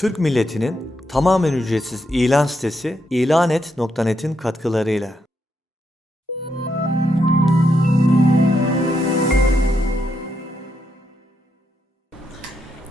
Türk milletinin tamamen ücretsiz ilan sitesi ilanet.net'in katkılarıyla.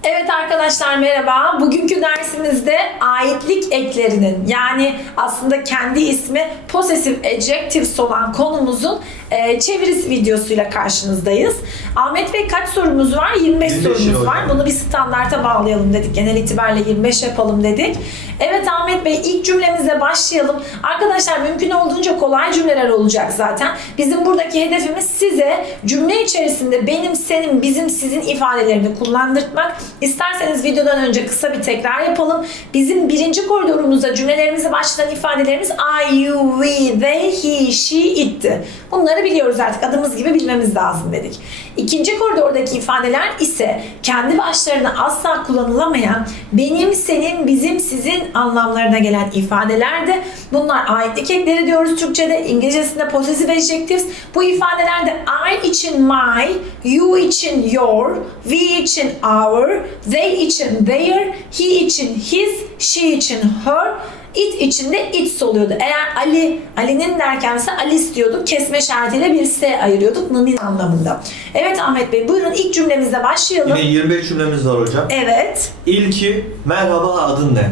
Evet arkadaşlar merhaba. Bugünkü dersimizde aitlik eklerinin yani aslında kendi ismi possessive adjectives olan konumuzun e, çevirisi videosuyla karşınızdayız. Ahmet Bey kaç sorumuz var? 25, 25 sorumuz var. Bunu bir standarta bağlayalım dedik. Genel itibariyle 25 yapalım dedik. Evet Ahmet Bey ilk cümlemizle başlayalım. Arkadaşlar mümkün olduğunca kolay cümleler olacak zaten. Bizim buradaki hedefimiz size cümle içerisinde benim, senin, bizim, sizin ifadelerini kullandırtmak. İsterseniz videodan önce kısa bir tekrar yapalım. Bizim birinci koridorumuzda cümlelerimizi başlatan ifadelerimiz I, you, we, they, he, she, it'ti. Bunları biliyoruz artık. Adımız gibi bilmemiz lazım dedik. İkinci koridordaki ifadeler ise kendi başlarına asla kullanılamayan benim, senin, bizim, sizin anlamlarına gelen ifadelerdi. Bunlar aitlik ekleri diyoruz Türkçe'de. İngilizcesinde possessive adjectives. Bu ifadelerde I için my, you için your, we için our, they için their, he için his, she için her, It içinde its oluyordu. Eğer Ali, Ali'nin derken ise Alice diyorduk. Kesme işaretiyle bir S ayırıyorduk. Nınin anlamında. Evet Ahmet Bey buyurun ilk cümlemizle başlayalım. Yine 25 cümlemiz var hocam. Evet. İlki merhaba adın ne?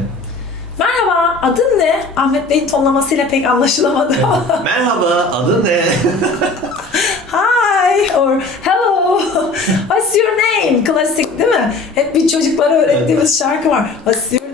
Merhaba adın ne? Ahmet Bey'in tonlamasıyla pek anlaşılamadı ama. merhaba adın ne? Hi or hello. What's your name? Klasik değil mi? Hep bir çocuklara öğrettiğimiz şarkı var. What's your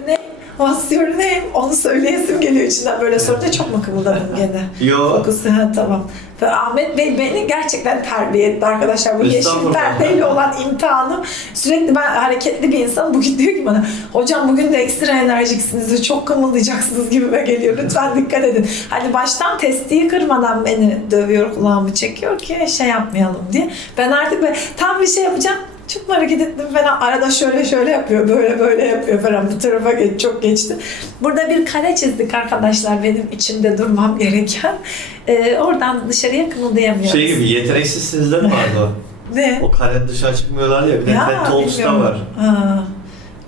your name? Onu söyleyesim geliyor içinden böyle sorunca çok mu kımıldadım gene? Yo. Fokusu ha tamam. Ve Ahmet Bey beni gerçekten terbiye etti arkadaşlar. Bu yeşil Estağfurullah. perdeyle olan imtihanım. Sürekli ben hareketli bir insanım. Bugün diyor ki bana hocam bugün de ekstra enerjiksiniz ve çok kımıldayacaksınız gibime geliyor. Lütfen dikkat edin. Hani baştan testiyi kırmadan beni dövüyor kulağımı çekiyor ki şey yapmayalım diye. Ben artık böyle tam bir şey yapacağım. Çok hareket ettim falan. Arada şöyle şöyle yapıyor, böyle böyle yapıyor falan. Bu tarafa geç, çok geçti. Burada bir kare çizdik arkadaşlar benim içinde durmam gereken. Ee, oradan dışarıya kımıldayamıyoruz. Şey gibi yeteneksizsinizde mi vardı? Ne? O karenin dışarı çıkmıyorlar ya bir de TED bilmiyorum. var. Ha.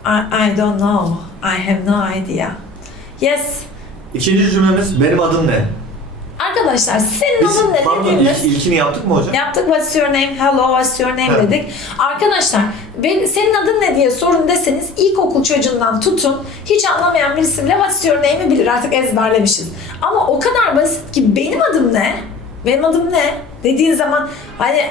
I, I don't know. I have no idea. Yes. İkinci cümlemiz benim adım ne? Arkadaşlar senin Biz adın ne pardon dediğimiz ilk, ilkini yaptık mı hocam? Yaptık what's your name, hello what's your name Evet. dedik. Arkadaşlar ben, senin adın ne diye sorun deseniz ilkokul çocuğundan tutun hiç anlamayan birisi bile what's your name'i bilir artık ezberlemişiz. Ama o kadar basit ki benim adım ne? Benim adım ne? Dediğin zaman hani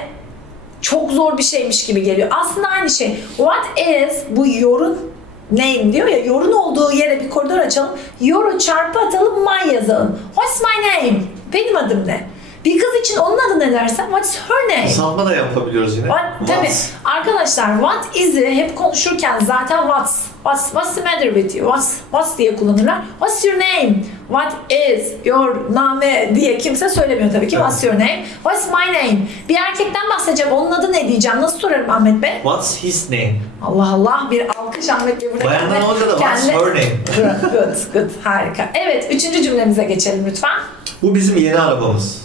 çok zor bir şeymiş gibi geliyor. Aslında aynı şey. What is bu yorun name diyor ya yorun olduğu yere bir koridor açalım. Yoru çarpı atalım my yazalım. What's my name? Benim adım ne? Bir kız için onun adı ne dersen what's her name? Kısaltma da yapabiliyoruz yine. What, tabii. Arkadaşlar what is'i hep konuşurken zaten what's, what's, what's the matter with you? What's, what's diye kullanırlar. What's your name? What is your name diye kimse söylemiyor tabii ki. Evet. What's your name? What's my name? Bir erkekten bahsedeceğim. Onun adı ne diyeceğim? Nasıl sorarım Ahmet Bey? What's his name? Allah Allah bir alkış Ahmet Bey burada. Bayanlar kendi- olunca da what's her name? good, good, harika. Evet, üçüncü cümlemize geçelim lütfen. Bu bizim yeni arabamız.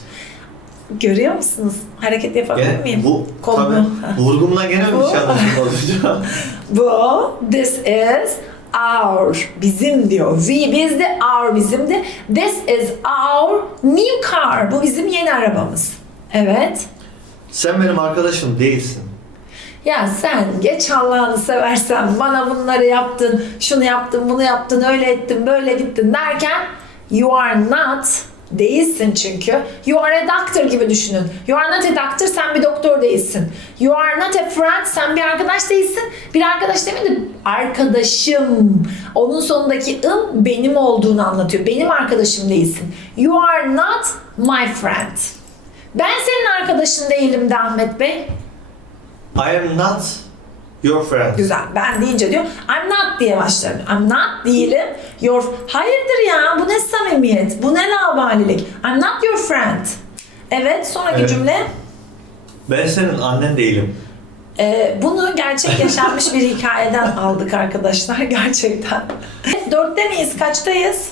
Görüyor musunuz? Hareket yapabilir Gene, miyim? bu Kolumu. tabii, vurgumla gene bir şey anlaşılmaz. Bu, this is our, bizim diyor. We bizdi, our bizimdi. This is our new car. Bu bizim yeni arabamız. Evet. Sen benim arkadaşım değilsin. Ya sen geç Allah'ını seversen bana bunları yaptın, şunu yaptın, bunu yaptın, öyle ettin, böyle gittin derken you are not değilsin çünkü. You are a doctor gibi düşünün. You are not a doctor, sen bir doktor değilsin. You are not a friend, sen bir arkadaş değilsin. Bir arkadaş demeyin de arkadaşım. Onun sonundaki ım benim olduğunu anlatıyor. Benim arkadaşım değilsin. You are not my friend. Ben senin arkadaşın değilim de Ahmet Bey. I am not your friend. Güzel. Ben deyince diyor I'm not diye başlarım. I'm not değilim. Your hayırdır ya bu ne samimiyet? Bu ne labalilik? I'm not your friend. Evet sonraki Evet. cümle. Ben senin annen değilim. Ee, bunu gerçek yaşanmış bir hikayeden aldık arkadaşlar gerçekten. Dörtte miyiz? Kaçtayız?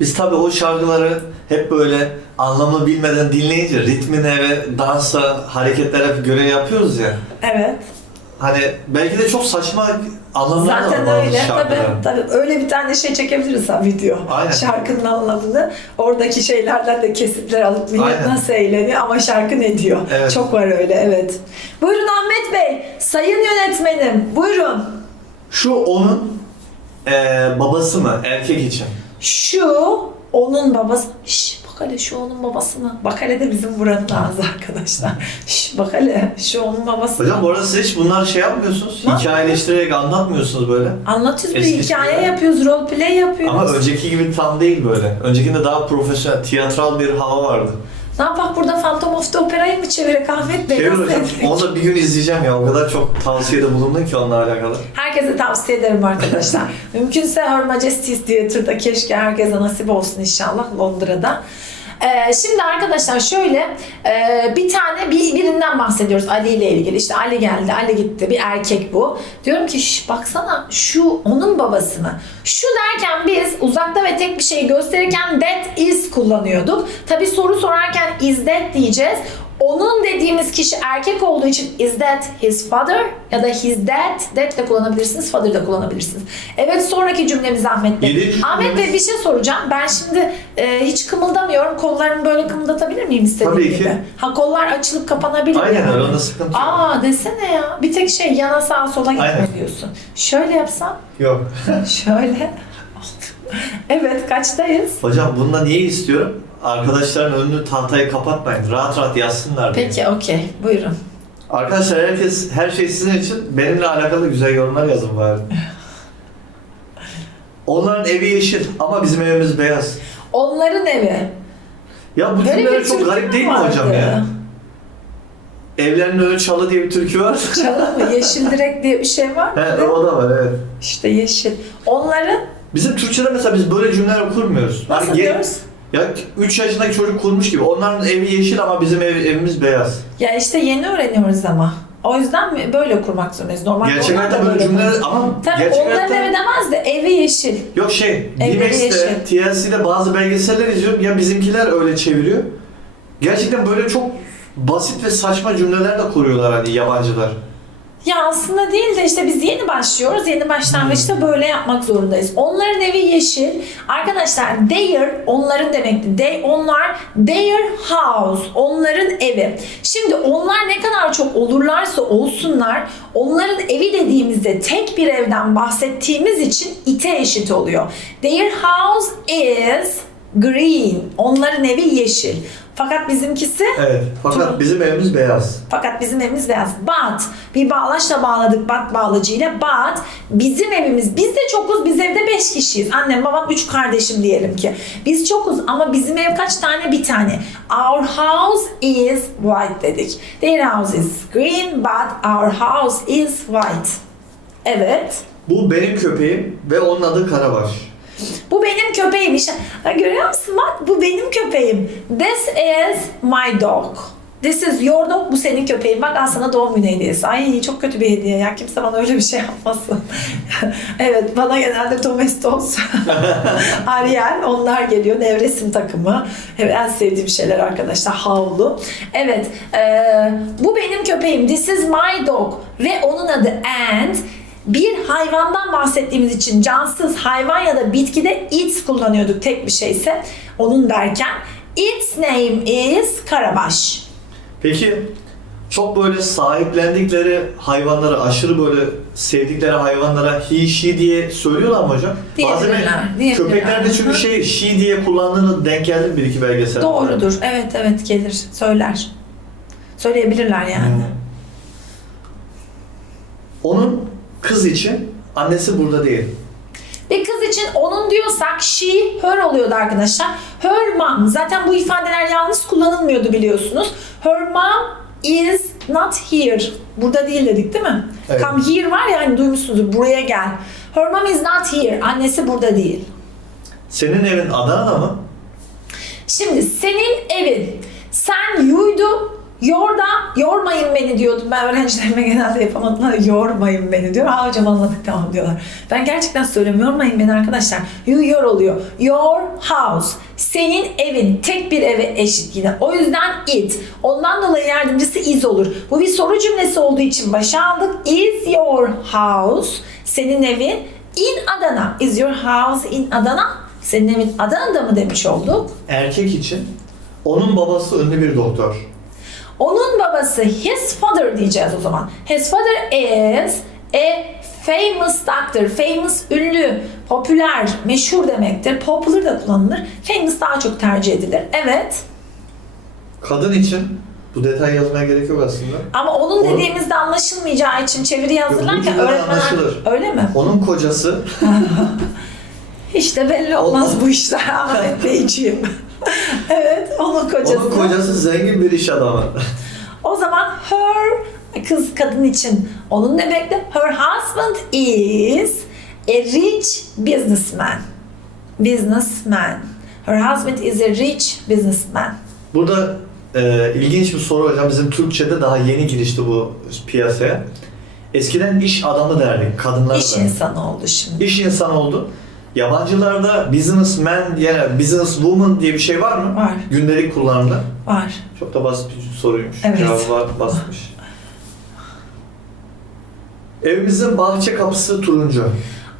Biz tabii o şarkıları hep böyle anlamını bilmeden dinleyince ritmine ve dansa, hareketlere göre yapıyoruz ya. Evet. Hani belki de çok saçma anlamlar da var Zaten öyle. Tabii, tabii. Öyle bir tane şey çekebiliriz ha video. Aynen. Şarkının anlamını. Oradaki şeylerden de kesitler alıp millet Aynen. nasıl eğleniyor ama şarkı ne diyor. Evet. Çok var öyle evet. Buyurun Ahmet Bey. Sayın yönetmenim. Buyurun. Şu onun eee, babası mı erkek için? Şu onun babası. Şş, bak hele şu onun babasını. Bak hele de bizim buranın ağzı arkadaşlar. Şş, bak hele şu onun babası. Hocam bu arada siz hiç bunlar şey yapmıyorsunuz. Ne Hikayeleştirerek anlatmıyorsunuz böyle. Anlatıyoruz bir Eski hikaye şeyler. yapıyoruz, role play yapıyoruz. Ama önceki gibi tam değil böyle. Öncekinde daha profesyonel, tiyatral bir hava vardı. Ne yapak burada Phantom of the Opera'yı mı çevirek Ahmet Bey? Şey Nasıl hocam, edecek? onu da bir gün izleyeceğim ya. O kadar çok tavsiyede bulundun ki onunla alakalı. Herkese tavsiye ederim arkadaşlar. Mümkünse Her Majesty's Theatre'da keşke herkese nasip olsun inşallah Londra'da. Ee, şimdi arkadaşlar şöyle e, bir tane bir, birinden bahsediyoruz Ali ile ilgili. İşte Ali geldi, Ali gitti. Bir erkek bu. Diyorum ki "Şş, baksana şu onun babası mı? Şu derken biz uzakta ve tek bir şeyi gösterirken that is kullanıyorduk. Tabi soru sorarken is that diyeceğiz. Onun dediğimiz kişi erkek olduğu için is that his father ya da his dad, dad de kullanabilirsiniz, father da kullanabilirsiniz. Evet sonraki cümlemiz Ahmet Bey. Yedinci Ahmet Bey bir şey soracağım. Ben şimdi e, hiç kımıldamıyorum. Kollarımı böyle kımıldatabilir miyim istediğim Tabii gibi? ki. Ha kollar açılıp kapanabilir Aynen yani. onda sıkıntı yok. Aa desene ya. Bir tek şey yana sağa sola gitme Aynen. diyorsun. Şöyle yapsam. Yok. Şöyle. evet kaçtayız? Hocam bunda niye istiyorum? Arkadaşların önünü tahtayı kapatmayın. Rahat rahat yazsınlar diye. Peki okey. Buyurun. Arkadaşlar herkes her şey sizin için benimle alakalı güzel yorumlar yazın bari. Onların evi yeşil ama bizim evimiz beyaz. Onların evi. Ya bu Böyle cümleler bir çok türkü garip mü değil mi hocam vardı? ya? Evlerinin önü çalı diye bir türkü var. Çalı mı? Yeşil direk diye bir şey var mı? He, o da var evet. İşte yeşil. Onların Bizim Türkçe'de mesela biz böyle cümleler kurmuyoruz. nasıl Hani ge- diyoruz? Ya 3 yaşındaki çocuk kurmuş gibi. Onların evi yeşil ama bizim ev, evimiz beyaz. Ya işte yeni öğreniyoruz ama. O yüzden mi böyle kurmak zorundayız? Normalde Gerçek hayatta böyle cümleler ama Tabii gerçek onların hayatta... evi demez de evi yeşil. Yok şey, Evleri D-Max'te, TLC'de bazı belgeseller izliyorum. Ya bizimkiler öyle çeviriyor. Gerçekten böyle çok basit ve saçma cümleler de kuruyorlar hani yabancılar. Ya aslında değil de işte biz yeni başlıyoruz. Yeni başlangıçta böyle yapmak zorundayız. Onların evi yeşil. Arkadaşlar their onların demekti. They onlar their house onların evi. Şimdi onlar ne kadar çok olurlarsa olsunlar onların evi dediğimizde tek bir evden bahsettiğimiz için ite eşit oluyor. Their house is green. Onların evi yeşil. Fakat bizimkisi Evet. Fakat bizim evimiz beyaz. fakat bizim evimiz beyaz. But bir bağlaçla bağladık but bağlacıyla. But bizim evimiz biz de çokuz. Biz evde beş kişiyiz. Annem babam üç kardeşim diyelim ki. Biz çokuz ama bizim ev kaç tane? Bir tane. Our house is white dedik. Their house is green but our house is white. Evet. Bu benim köpeğim ve onun adı Karabaş. Bu benim köpeğim. İşte, görüyor musun bak bu benim köpeğim. This is my dog. This is your dog. Bu senin köpeğin. Bak al sana doğum günü hediyesi. Ay çok kötü bir hediye ya. Kimse bana öyle bir şey yapmasın. evet bana genelde Domestos, Ariel onlar geliyor. Nevresim takımı. Evet, en sevdiğim şeyler arkadaşlar. Havlu. Evet. eee, bu benim köpeğim. This is my dog. Ve onun adı And. Bir hayvandan bahsettiğimiz için cansız hayvan ya da bitkide its kullanıyorduk tek bir şeyse onun derken its name is Karabaş. Peki çok böyle sahiplendikleri hayvanlara, aşırı böyle sevdikleri hayvanlara he, she diye söylüyorlar mı hocam? Bazen köpeklerde çünkü şey she diye kullandığını denk geldim bir iki belgesel. Doğrudur. Evet evet gelir söyler. Söyleyebilirler yani. Hmm. Onun kız için annesi burada değil. Bir kız için onun diyorsak she, her oluyordu arkadaşlar. Her mom. Zaten bu ifadeler yalnız kullanılmıyordu biliyorsunuz. Her mom is not here. Burada değil dedik değil mi? Evet. Come here var ya hani duymuşsunuzdur. Buraya gel. Her mom is not here. Annesi burada değil. Senin evin Adana'da mı? Şimdi senin evin. Sen yuydu, Yorda yormayın beni diyordum. Ben öğrencilerime genelde yapamadılar. Yormayın beni diyor. Aa hocam anladık tamam diyorlar. Ben gerçekten söylüyorum. Yormayın beni arkadaşlar. You yor oluyor. Your house. Senin evin. Tek bir eve eşit yine. O yüzden it. Ondan dolayı yardımcısı is olur. Bu bir soru cümlesi olduğu için başa aldık. Is your house. Senin evin in Adana. Is your house in Adana? Senin evin Adana'da mı demiş olduk? Erkek için onun babası ünlü bir doktor. Onun babası his father diyeceğiz o zaman. His father is a famous doctor. Famous ünlü, popüler, meşhur demektir. Popular da kullanılır. Famous daha çok tercih edilir. Evet. Kadın için bu detay yazmaya gerek yok aslında. Ama onun Onun- dediğimizde anlaşılmayacağı için çeviri hazırlarken cümleden öğretmen anlaşılır. öyle mi? Onun kocası Hiç de belli olmaz bu işler Ahmet Beyciğim. evet, onun kocası. onun kocası zengin bir iş adamı. O zaman her kız kadın için onun demekti. Her husband is a rich businessman. Businessman. Her husband is a rich businessman. Burada e, ilginç bir soru hocam. Bizim Türkçe'de daha yeni girişti bu piyasaya. Eskiden iş adamı derdik, kadınlar İş derdik. insanı oldu şimdi. İş insanı oldu. Yabancılarda businessman yani businesswoman diye bir şey var mı? Var. Gündelik kullanımda. Var. Çok da basit bir soruymuş. Evet. Cevabı var, basitmiş. Evimizin bahçe kapısı turuncu.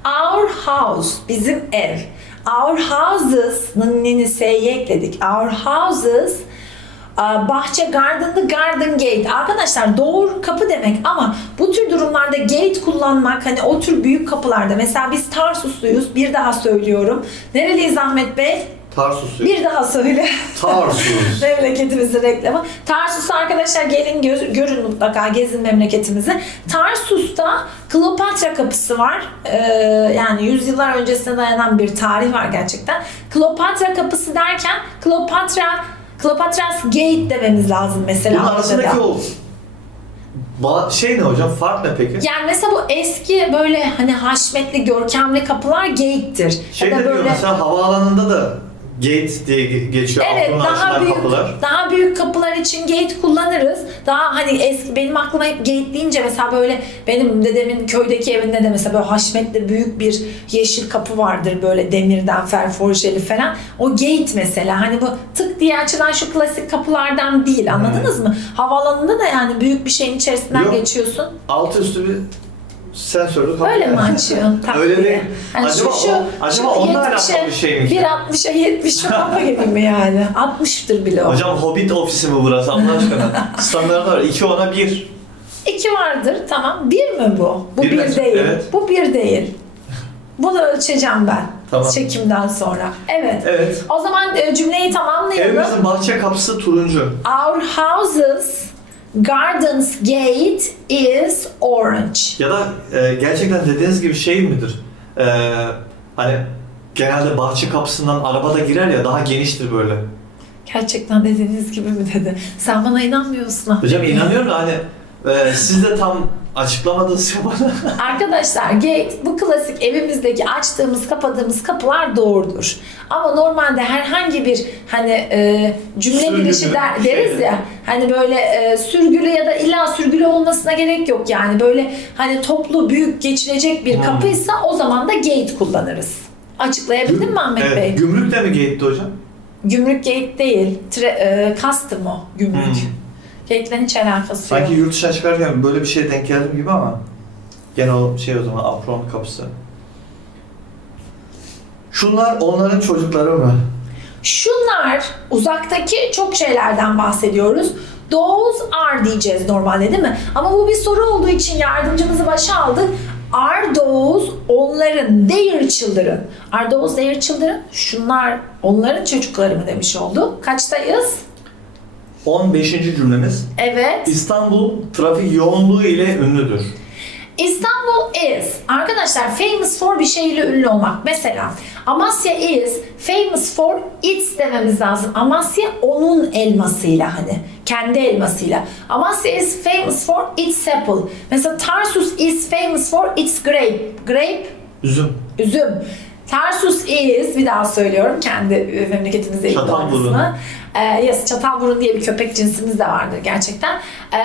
Our house, bizim ev. Our houses, nini s'yi ekledik. Our houses, bahçe garden'dı, garden gate. Arkadaşlar doğru kapı demek ama bu tür durumlarda gate kullanmak hani o tür büyük kapılarda mesela biz Tarsusluyuz bir daha söylüyorum. Nereliyiz Ahmet Bey? Tarsus'u. Bir daha söyle. Tarsus. Memleketimizin reklamı. Tarsus arkadaşlar gelin göz- görün mutlaka gezin memleketimizi. Tarsus'ta Kleopatra kapısı var. Ee, yani yüzyıllar öncesine dayanan bir tarih var gerçekten. Kleopatra kapısı derken Kleopatra Kleopatra's Gate dememiz lazım mesela. Bunun arasındaki Avrupa'da. o ba- şey ne hocam? Fark ne peki? Yani mesela bu eski böyle hani haşmetli, görkemli kapılar gate'tir. Şey de diyor mesela havaalanında da gate diye ge- geçiyor. Evet daha büyük kapılar. daha büyük kapılar için gate kullanırız. Daha hani eski benim aklıma hep gate deyince mesela böyle benim dedemin köydeki evinde de mesela böyle haşmetli büyük bir yeşil kapı vardır böyle demirden ferforjeli falan. O gate mesela hani bu tık diye açılan şu klasik kapılardan değil anladınız mı? Havaalanında da yani büyük bir şeyin içerisinden Yok. geçiyorsun. Altı üstü bir sensörlü kapı. Öyle mi açıyorsun? Tak Öyle diye. değil. Hani Acaba o- acaba onunla alakalı bir şey mi? 1.60'a 70 şu kapı gibi mi yani? 60'tır bile o. Hocam Hobbit ofisi mi burası Allah aşkına? Standart var. 2 ona 1. İki vardır tamam. Bir mi bu? Bu Bir bir, bence, değil. evet. Bu bir değil. Bunu ölçeceğim ben. Tamam. Çekimden sonra. Evet. Evet. O zaman e, cümleyi tamamlayalım. Evimizin bahçe kapısı turuncu. Our houses garden's gate is orange. Ya da e, gerçekten dediğiniz gibi şey midir? E, hani genelde bahçe kapısından araba da girer ya daha geniştir böyle. Gerçekten dediğiniz gibi mi dedi? Sen bana inanmıyorsun. Hocam inanıyorum da hani e, siz de tam açıklamadınız ya bana. Arkadaşlar gate bu klasik evimizdeki açtığımız kapadığımız kapılar doğrudur. Ama normalde herhangi bir hani e, cümle Sürgülü girişi der, bir deriz şey. ya hani böyle e, sürgülü ya da illa sürgülü olmasına gerek yok yani böyle hani toplu büyük geçilecek bir Hmm. kapıysa o zaman da gate kullanırız. Açıklayabildim mi Ahmet evet, Bey? Gümrük de mi gate'ti hocam? Gümrük gate değil, tre, e, custom o gümrük. Hmm. Gate'lerin hiç alakası yok. Sanki yurt dışına çıkarken böyle bir şeye denk geldim gibi ama gene o şey o zaman apron kapısı. Şunlar onların çocukları mı? Şunlar uzaktaki çok şeylerden bahsediyoruz. Those are diyeceğiz normalde değil mi? Ama bu bir soru olduğu için yardımcımızı başa aldık. Are those onların their children? Are those their children? Şunlar onların çocukları mı demiş oldu. Kaçtayız? 15. cümlemiz. Evet. İstanbul trafik yoğunluğu ile ünlüdür. İstanbul is arkadaşlar famous for bir şeyle ünlü olmak. Mesela Amasya is famous for its dememiz lazım. Amasya onun elmasıyla hani kendi elmasıyla. Amasya is famous for its apple. Mesela Tarsus is famous for its grape. Grape Üzüm. üzüm. Tarsus is, bir daha söylüyorum kendi e, memleketimizde ilgili kısmı. Ee, yes, Çatalburun diye bir köpek cinsimiz de vardır gerçekten. Ee,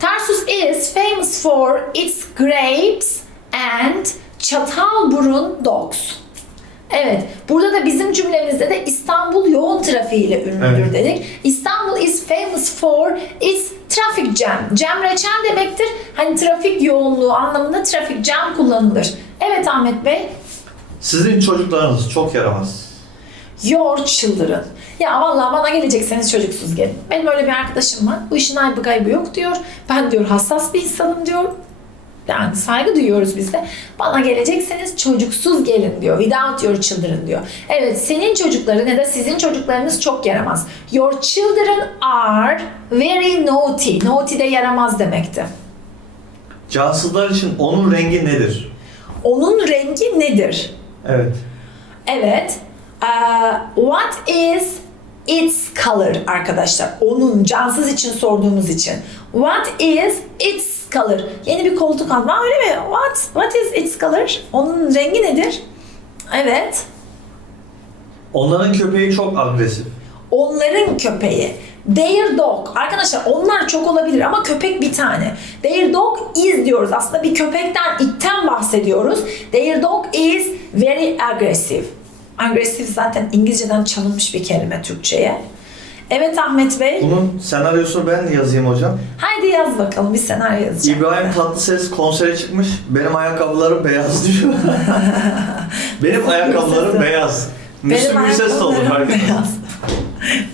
Tarsus is famous for its grapes and Çatalburun dogs. Evet, burada da bizim cümlemizde de İstanbul yoğun trafiğiyle ünlüdür Evet. dedik. İstanbul is famous for its traffic jam. Jam reçel demektir. Hani trafik yoğunluğu anlamında trafik jam kullanılır. Evet Ahmet Bey, Sizin çocuklarınız çok yaramaz. your children. Ya vallahi bana gelecekseniz çocuksuz gelin. Benim öyle bir arkadaşım var. Bu işin aybı gaybı yok diyor. Ben diyor hassas bir insanım diyor. Yani saygı duyuyoruz biz de. Bana gelecekseniz çocuksuz gelin diyor. Without your children diyor. Evet senin çocukların ya da sizin çocuklarınız çok yaramaz. Your children are very naughty. Naughty de yaramaz demekti. Cansızlar için onun rengi nedir? Onun rengi nedir? Evet. Evet. Uh, what is its color arkadaşlar? Onun cansız için sorduğumuz için. What is its color? Yeni bir koltuk alma öyle mi? What? What is its color? Onun rengi nedir? Evet. Onların köpeği çok agresif. Onların köpeği. Their dog. Arkadaşlar onlar çok olabilir ama köpek bir tane. Their dog is diyoruz. Aslında bir köpekten, itten bahsediyoruz. Their dog is very aggressive. Agresif zaten İngilizceden çalınmış bir kelime Türkçe'ye. Evet Ahmet Bey. Bunun senaryosunu ben yazayım hocam. Haydi yaz bakalım bir senaryo yazacağım. İbrahim Tatlıses konsere çıkmış. Benim ayakkabılarım beyaz diyor. Benim ayakkabılarım beyaz. Müslüm Gürses de olur beyaz.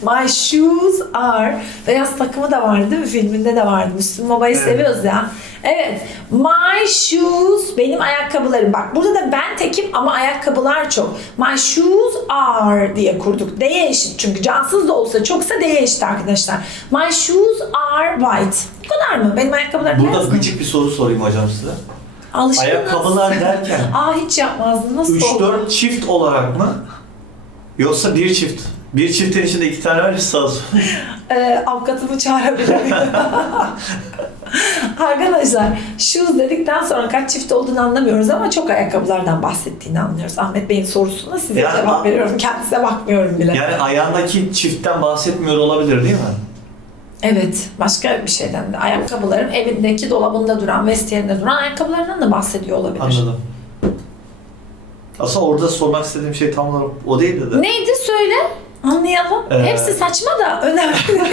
My shoes are beyaz takımı da vardı değil mi? Filminde de vardı. Müslüm Baba'yı Evet. seviyoruz ya. Evet. My shoes benim ayakkabılarım. Bak burada da ben tekim ama ayakkabılar çok. My shoes are diye kurduk. D'ye eşit çünkü cansız da olsa çoksa D'ye eşit arkadaşlar. My shoes are white. Bu kadar mı? Benim ayakkabılarım beyaz Burada mı? gıcık bir soru sorayım hocam size. Alışkınız. Ayakkabılar derken Aa hiç yapmazdım. Nasıl oldu? 3-4 çift olarak mı? Yoksa bir çift? Bir çiftin içinde iki tane var sağ sol. Ee, avukatımı çağırabilirim. Arkadaşlar shoes dedikten sonra kaç çift olduğunu anlamıyoruz ama çok ayakkabılardan bahsettiğini anlıyoruz. Ahmet Bey'in sorusuna size Yani- cevap veriyorum. Kendisine bakmıyorum bile. Yani ayağındaki çiftten bahsetmiyor olabilir değil mi? Evet. Başka bir şeyden de. Ayakkabılarım evindeki dolabında duran, vestiyerinde duran ayakkabılarından da bahsediyor olabilir. Anladım. Aslında orada sormak istediğim şey tam olarak o değildi de. Neydi söyle? Anlayalım. Ee, Hepsi saçma da önemli.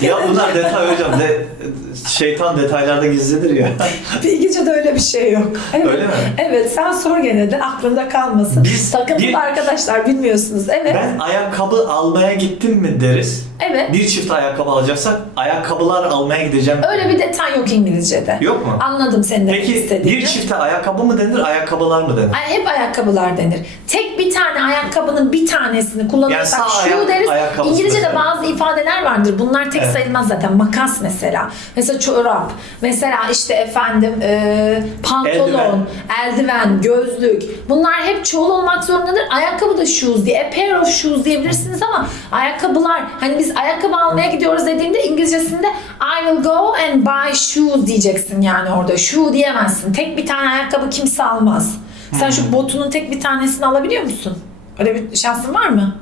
Ya bunlar detay hocam. De, şeytan detaylarda gizlidir ya. Bilgice'de öyle bir şey yok. Evet. Öyle mi? Evet sen sor gene de aklında kalmasın. Biz Takıntılı bir- arkadaşlar bilmiyorsunuz. Evet. Ben ayakkabı almaya gittim mi deriz. Evet. Bir çift ayakkabı alacaksak ayakkabılar almaya gideceğim. Öyle bir detay yok İngilizce'de. Yok mu? Anladım senin demek Peki istediğini. bir çifte ayakkabı mı denir, ayakkabılar mı denir? Ay, hep ayakkabılar denir. Tek bir tane ayakkabının bir tanesini kullanırsak Yani sağ şu ayak deriz. ayakkabısı İngilizce'de mesela. bazı ifadeler vardır. Bunlar tek Evet. sayılmaz zaten. Makas mesela. Mesela çorap. Mesela işte efendim e, pantolon, eldiven. Eldiven. gözlük. Bunlar hep çoğul olmak zorundadır. Ayakkabı da shoes diye. A pair of shoes diyebilirsiniz ama ayakkabılar hani biz ayakkabı almaya gidiyoruz dediğimde İngilizcesinde I will go and buy shoes diyeceksin yani orada. Shoe diyemezsin. Tek bir tane ayakkabı kimse almaz. Sen Hmm. şu botunun tek bir tanesini alabiliyor musun? Öyle bir şansın var mı?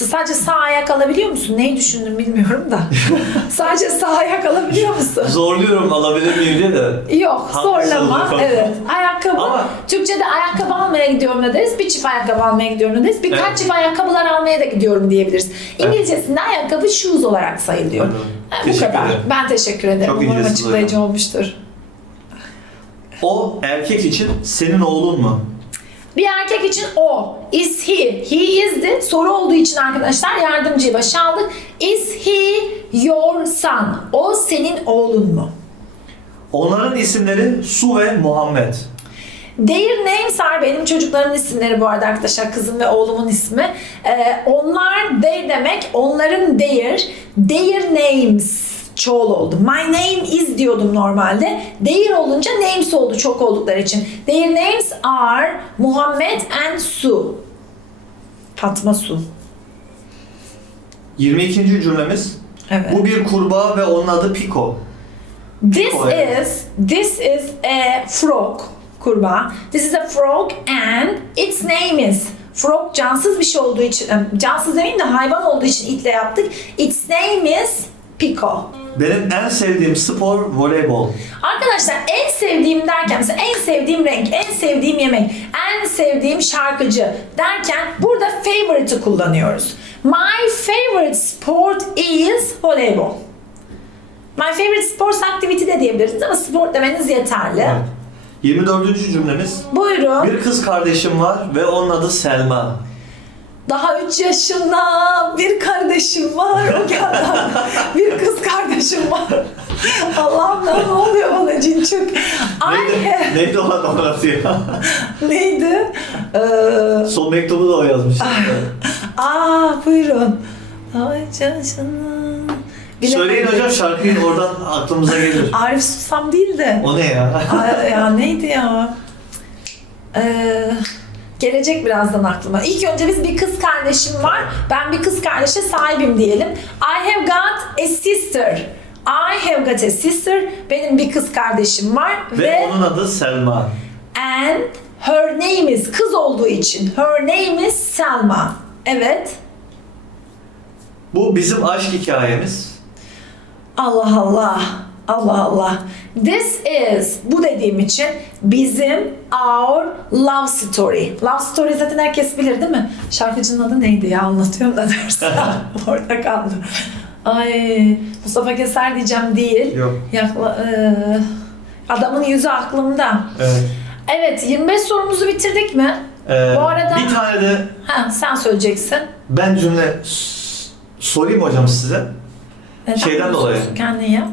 Mesela sadece sağ ayak alabiliyor musun? Neyi düşündüm bilmiyorum da. sadece sağ ayak alabiliyor musun? Zorluyorum alabilir miyim diye de. Yok zorlama. Evet. Ayakkabı. Ama- Türkçe'de ayakkabı almaya gidiyorum da deriz. Bir çift ayakkabı almaya gidiyorum da deriz. Birkaç Evet. çift ayakkabılar almaya da gidiyorum diyebiliriz. İngilizcesinde ayakkabı shoes olarak sayılıyor. Anladım. Ha, bu Teşekkür kadar. ederim. Ben teşekkür ederim. Çok Umarım açıklayıcı olmuştur. O erkek için senin oğlun mu? Bir erkek için o. Is he? He is'di. Soru olduğu için arkadaşlar yardımcıyı başa aldık. Is he your son? O senin oğlun mu? Onların isimleri Su ve Muhammed. Their names are benim çocuklarımın isimleri bu arada arkadaşlar. Kızım ve oğlumun ismi. Ee, onlar they demek. Onların their. Their names çoğul oldu. My name is diyordum normalde. Their olunca names oldu çok oldukları için. Their names are Muhammed and Su. Fatma Su. 22. cümlemiz. Evet. Bu bir kurbağa ve onun adı Pico. This Pico, evet. is this is a frog. kurbağa. This is a frog and its name is Frog cansız bir şey olduğu için, cansız demeyeyim de hayvan olduğu için itle yaptık. Its name is Pico. Benim en sevdiğim spor voleybol. Arkadaşlar en sevdiğim derken mesela en sevdiğim renk, en sevdiğim yemek, en sevdiğim şarkıcı derken burada favorite'ı kullanıyoruz. My favorite sport is voleybol. My favorite sports activity de diyebilirsiniz ama sport demeniz yeterli. 24. cümlemiz. Buyurun. Bir kız kardeşim var ve onun adı Selma. Daha 3 yaşında bir kardeşim var. O geldi. bir kız kardeşim var. Allah'ım ne oluyor bana Cinçuk? Ay Neydi, neydi o adamın adı ya? neydi? Ee, Son mektubu da o yazmış. aa buyurun. Daha 3 yaşında. Bilemedim. Söyleyin hocam şarkıyı oradan aklımıza gelir. Arif Susam değil de. O ne ya? Ay, ya neydi ya? Ee, gelecek birazdan aklıma. İlk önce biz bir kız kardeşim var. Ben bir kız kardeşe sahibim diyelim. I have got a sister. I have got a sister. Benim bir kız kardeşim var Ve, ve, onun adı Selma. and her name is kız olduğu için her name is Selma. Evet. Bu bizim aşk hikayemiz. Allah Allah. Allah Allah. This is bu dediğim için bizim our love story. Love story zaten herkes bilir değil mi? Şarkıcının adı neydi ya anlatıyorum da dersen orada kaldı. Ay Mustafa Keser diyeceğim değil. Yok. Yakla, eee, adamın yüzü aklımda. Evet. Evet 25 sorumuzu bitirdik mi? Ee, Bu arada- bir tane de Ha, sen söyleyeceksin. ben cümle s- sorayım hocam size. Neden Şeyden dolayı. soruyorsun? Kendin yap.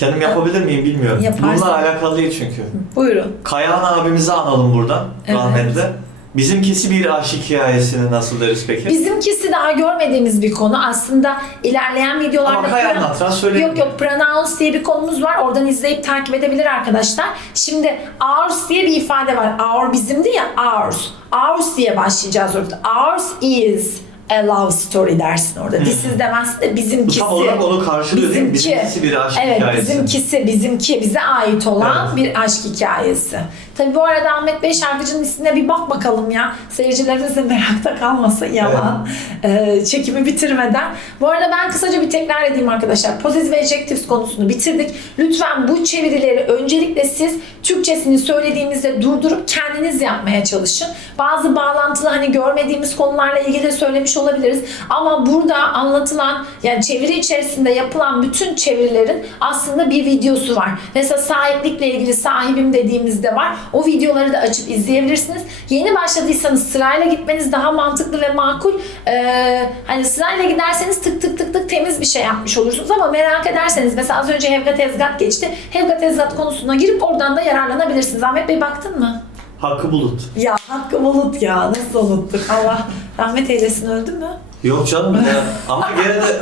Kendim yapabilir miyim bilmiyorum. Yaparsın. Bununla alakalı değil çünkü. Buyurun. Kayahan abimizi analım buradan Evet. rahmetle. Bizimkisi bir aşk hikayesini nasıl deriz peki? Bizimkisi daha görmediğimiz bir konu. Aslında ilerleyen videolarda... Ama Kaya anlatıran söyleyeyim. Yok yok pronounce diye bir konumuz var. Oradan izleyip takip edebilir arkadaşlar. Şimdi ours diye bir ifade var. Our bizimdi ya ours. Ours diye başlayacağız orada. Ours is a love story dersin orada. This is demezsin de bizimkisi. tam olarak onu karşılıyor değil mi? Bizimkisi bir aşk evet, hikayesi. bizimkisi, bizimki, bize ait olan Evet. bir aşk hikayesi. Tabii bu arada Ahmet Bey şarkıcının ismine bir bak bakalım ya. Seyircilerimiz de merakta kalmasın yalan. Ee, çekimi bitirmeden. Bu arada ben kısaca bir tekrar edeyim arkadaşlar. Pozitif adjectives konusunu bitirdik. Lütfen bu çevirileri öncelikle siz Türkçesini söylediğimizde durdurup kendiniz yapmaya çalışın. Bazı bağlantılı hani görmediğimiz konularla ilgili de söylemiş olabiliriz. Ama burada anlatılan yani çeviri içerisinde yapılan bütün çevirilerin aslında bir videosu var. Mesela sahiplikle ilgili sahibim dediğimizde var. O videoları da açıp izleyebilirsiniz. Yeni başladıysanız sırayla gitmeniz daha mantıklı ve makul. Ee, hani sırayla giderseniz tık tık tık tık temiz bir şey yapmış olursunuz ama merak ederseniz mesela az önce Hevga Tezgat geçti. Hevga Tezgat konusuna girip oradan da yararlanabilirsiniz. Ahmet Bey baktın mı? Hakkı Bulut. Ya Hakkı Bulut ya nasıl unuttuk Allah rahmet eylesin öldü mü? Yok canım ya. Ama gene de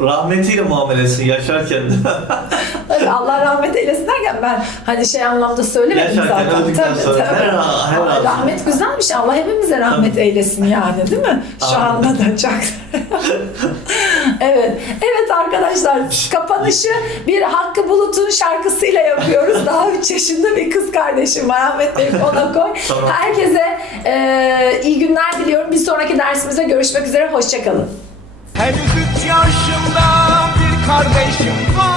rahmetiyle muamelesi yaşarken de. Tabii Allah rahmet eylesin derken ben hani şey anlamda söylemedim Yaşarken, zaten. öldükten sonra her her rahmet güzelmiş. Allah hepimize rahmet eylesin yani değil mi? Şu anda da çok. evet. Evet arkadaşlar kapanışı bir Hakkı Bulut'un şarkısıyla yapıyoruz. Daha 3 yaşında bir kız kardeşim var. Ahmet Bey ona koy. Tamam. Herkese e, iyi günler diliyorum. Bir sonraki dersimize görüşmek üzere. Hoşçakalın. Henüz üç yaşında bir kardeşim var